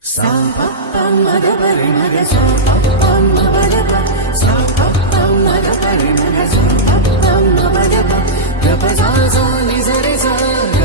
सा pa pa ma ga pa re ma ga sa pa pa ma ba ga pa sa pa pa ma ga pa re ma ga sa pa pa ma ba ga pa ga pa sa sa ni sa re sa